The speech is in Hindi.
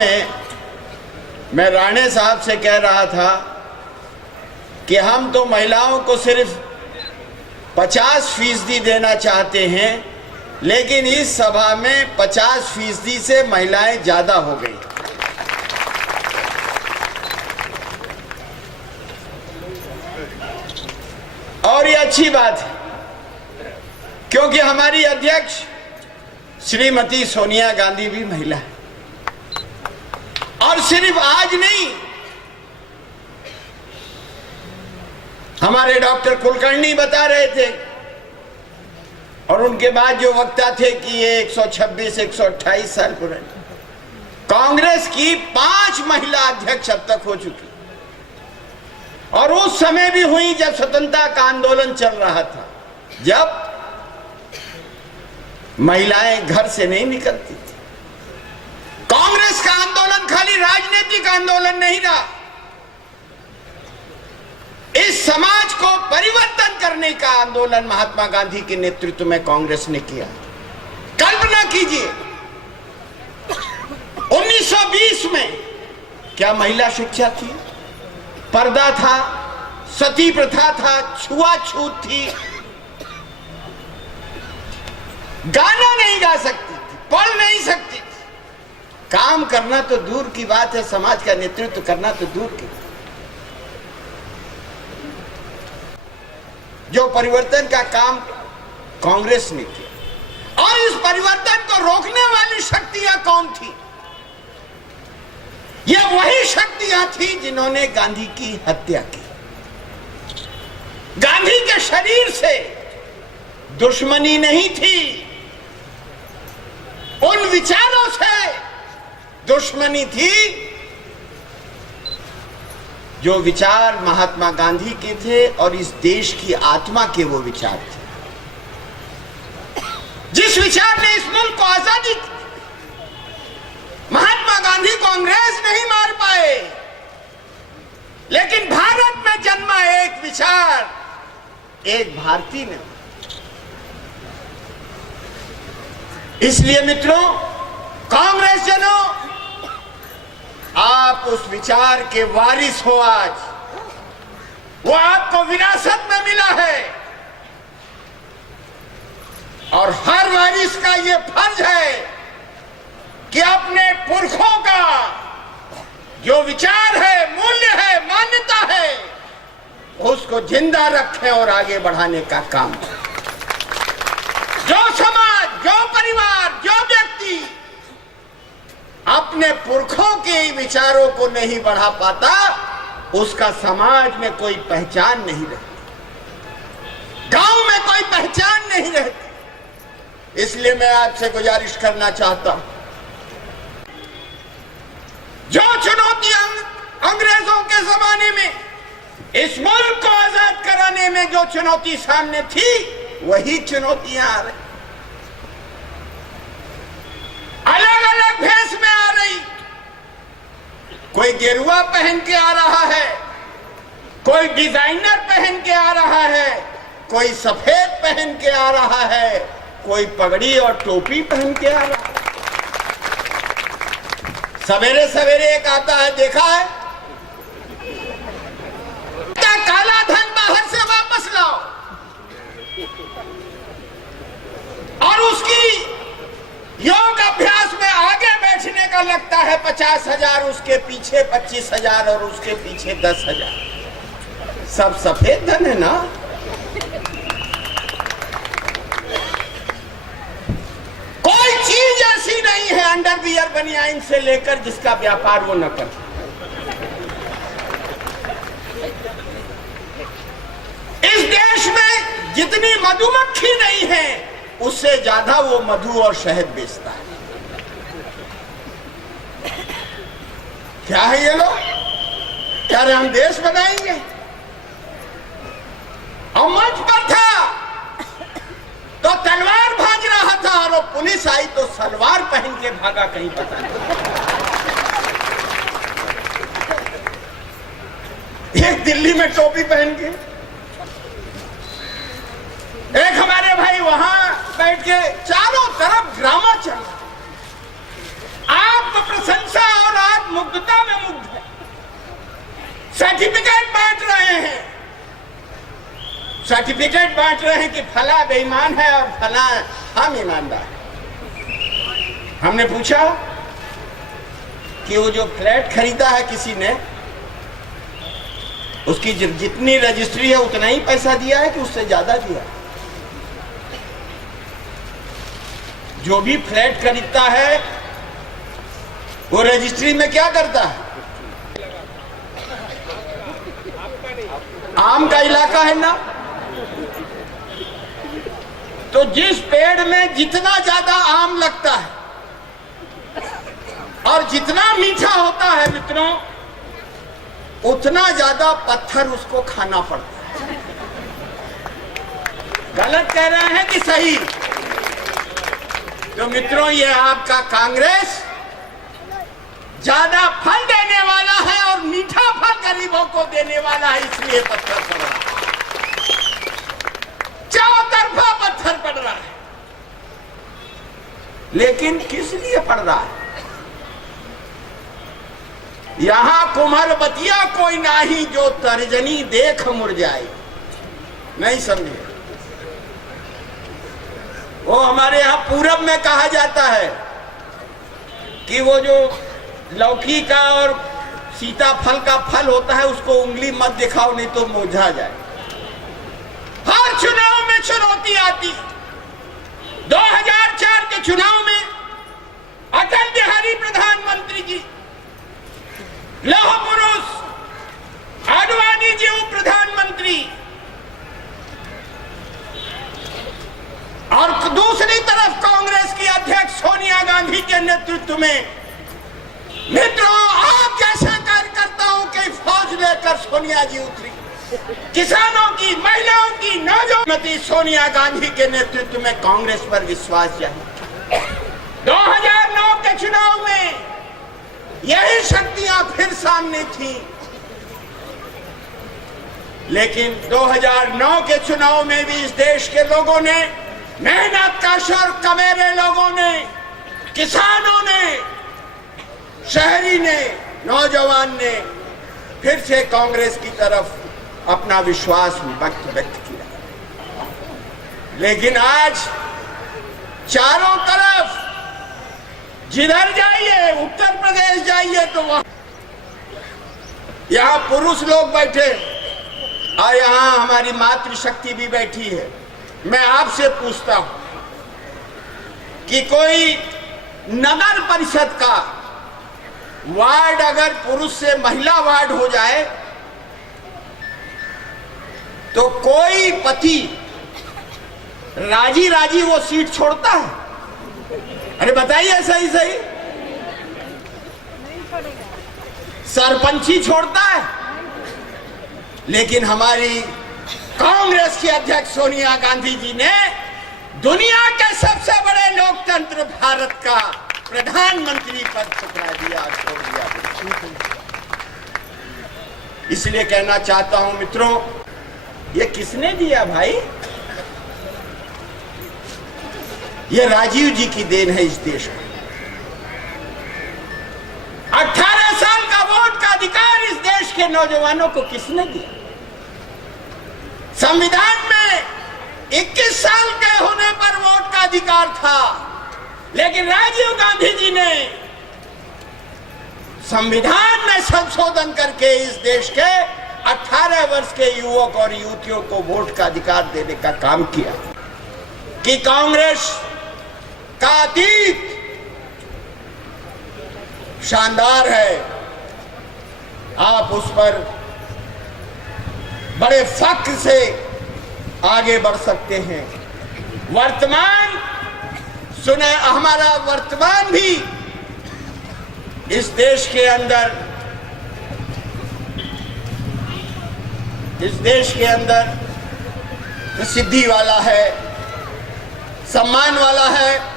मैं राणे साहब से कह रहा था कि हम तो महिलाओं को सिर्फ 50% देना चाहते हैं, लेकिन इस सभा में 50% से महिलाएं ज्यादा हो गई। और ये अच्छी बात है, क्योंकि हमारी अध्यक्ष श्रीमती सोनिया गांधी भी महिला है। और सिर्फ आज नहीं, हमारे डॉक्टर कुलकर्णी बता रहे थे और उनके बाद जो वक्ता थे कि ये 126-128 साल पुरानी कांग्रेस की 5 महिला अध्यक्ष अब तक हो चुकी, और उस समय भी हुई जब स्वतंत्रता का आंदोलन चल रहा था, जब महिलाएं घर से नहीं निकलती थी। कांग्रेस का आंदोलन खाली राजनीतिक आंदोलन नहीं रहा, इस समाज को परिवर्तन करने का आंदोलन महात्मा गांधी के नेतृत्व में कांग्रेस ने किया। कल्पना कीजिए 1920 में क्या महिला शिक्षा थी? पर्दा था, सती प्रथा था, छुआछूत थी, गाना नहीं गा सकती थी, पढ़ नहीं सकती थी, काम करना तो दूर की बात है, समाज का नेतृत्व करना तो दूर की। जो परिवर्तन का काम कांग्रेस ने किया, और इस परिवर्तन को रोकने वाली शक्तियां कौन थी? यह वही शक्तियां थी जिन्होंने गांधी की हत्या की। गांधी के शरीर से दुश्मनी नहीं थी, उन विचारों से दुश्मनी थी जो विचार महात्मा गांधी के थे और इस देश की आत्मा के वो विचार थे। जिस विचार ने इस मुल्क को आजादी दी, महात्मा गांधी को अंग्रेज नहीं मार पाए, लेकिन भारत में जन्मा एक विचार एक भारतीय ने। इसलिए मित्रों, कांग्रेस जनों, आप उस विचार के वारिस हो। आज वो आपको विरासत में मिला है, और हर वारिस का ये फर्ज है कि अपने पुरखों का जो विचार है, मूल्य है, मान्यता है, उसको जिंदा रखें और आगे बढ़ाने का काम करें। जो समाज, जो परिवार, जो व्यक्ति अपने पुरखों के विचारों को नहीं बढ़ा पाता, उसका समाज में कोई पहचान नहीं रहती, गांव में कोई पहचान नहीं रहती। इसलिए मैं आपसे गुजारिश करना चाहता हूं, जो चुनौतियां अंग्रेजों के जमाने में इस मुल्क को आजाद कराने में जो चुनौती सामने थी, वही चुनौतियां आ रही, अलग अलग भेष में आ रही। कोई गेरुआ पहन के आ रहा है, कोई डिजाइनर पहन के आ रहा है, कोई सफेद पहन के आ रहा है, कोई पगड़ी और टोपी पहन के आ रहा है। सवेरे सवेरे एक आता है, देखा है, काला धन बाहर से वापस लाओ, और उसकी योग अभ्यास में आगे बैठने का लगता है 50,000, उसके पीछे 25,000 और उसके पीछे 10,000। सब सफेद धन है ना। कोई चीज ऐसी नहीं है अंडरवियर बनियाइन से लेकर जिसका व्यापार वो न कर। इस देश में जितनी मधुमक्खी नहीं है, उससे ज्यादा वो मधु और शहद बेचता है। क्या है ये लोग? क्या हम देश बनाएंगे? और मंच पर था तो तलवार भाज रहा था, और पुलिस आई तो सलवार पहन के भागा, कहीं पता नहीं। एक दिल्ली में टोपी पहन के, एक हमारे भाई वहां बैठ के, चारों तरफ ड्रामा चल रहा। आप प्रशंसा और सर्टिफिकेट बांट रहे हैं, सर्टिफिकेट बांट रहे हैं कि फला बेईमान है और फला हम ईमानदार। हमने पूछा कि वो जो फ्लैट खरीदा है किसी ने, उसकी जितनी रजिस्ट्री है उतना ही पैसा दिया है कि उससे ज्यादा दिया? जो भी फ्लैट खरीदता है वो रजिस्ट्री में क्या करता है? आम का इलाका है ना, तो जिस पेड़ में जितना ज्यादा आम लगता है और जितना मीठा होता है मित्रों, उतना ज्यादा पत्थर उसको खाना पड़ता है। गलत कह रहे हैं कि सही? तो मित्रों, ये आपका कांग्रेस ज्यादा फल देने वाला है और मीठा फल गरीबों को देने वाला है, इसलिए पत्थर पड़ रहा है, चारों तरफा पत्थर पड़ रहा है। लेकिन किस लिए पड़ रहा है? यहां कुम्हरबतिया कोई नाही जो तर्जनी देख मुरझाई। नहीं समझे? वो हमारे यहां पूरब में कहा जाता है कि वो जो लौकी का और सीताफल का फल होता है उसको उंगली मत दिखाओ नहीं तो मुरझा जाए। हर चुनाव में चुनौती आती। 2004 के चुनाव में अटल बिहारी प्रधानमंत्री जी, लौह पुरुष आडवाणी जी उप प्रधानमंत्री, और दूसरी तरफ कांग्रेस की अध्यक्ष सोनिया गांधी के नेतृत्व में मित्रों आप जैसे कार्यकर्ताओं की फौज लेकर सोनिया जी उतरी। किसानों की, महिलाओं की, नौजवान सोनिया गांधी के नेतृत्व में कांग्रेस पर विश्वास जाहिर। 2009 के चुनाव में यही शक्तियां फिर सामने थी, लेकिन 2009 के चुनाव में भी इस देश के लोगों ने, मेहनत कश और कमेरे लोगों ने, किसानों ने, शहरी ने, नौजवान ने फिर से कांग्रेस की तरफ अपना विश्वास व्यक्त किया। लेकिन आज चारों तरफ जिधर जाइए, उत्तर प्रदेश जाइए तो वहां यहां पुरुष लोग बैठे और यहां हमारी मातृशक्ति भी बैठी है। मैं आपसे पूछता हूं कि कोई नगर परिषद का वार्ड अगर पुरुष से महिला वार्ड हो जाए तो कोई पति राजी राजी वो सीट छोड़ता है? अरे बताइए, सही सही सरपंची छोड़ता है। लेकिन हमारी कांग्रेस की अध्यक्ष सोनिया गांधी जी ने दुनिया के सबसे बड़े लोकतंत्र भारत का प्रधानमंत्री पद ठुकरा दिया, छोड़ दिया। इसलिए कहना चाहता हूं मित्रों, ये किसने दिया भाई? ये राजीव जी की देन है इस देश को। 18 साल का वोट का अधिकार इस देश के नौजवानों को किसने दिया? संविधान में 21 साल के होने पर वोट का अधिकार था, लेकिन राजीव गांधी जी ने संविधान में संशोधन करके इस देश के 18 वर्ष के युवक और युवतियों को वोट का अधिकार देने का काम किया। कि कांग्रेस का अतीत शानदार है, आप उस पर बड़े फख्र से आगे बढ़ सकते हैं। वर्तमान सुने, हमारा वर्तमान भी इस देश के अंदर प्रसिद्धि वाला है, सम्मान वाला है।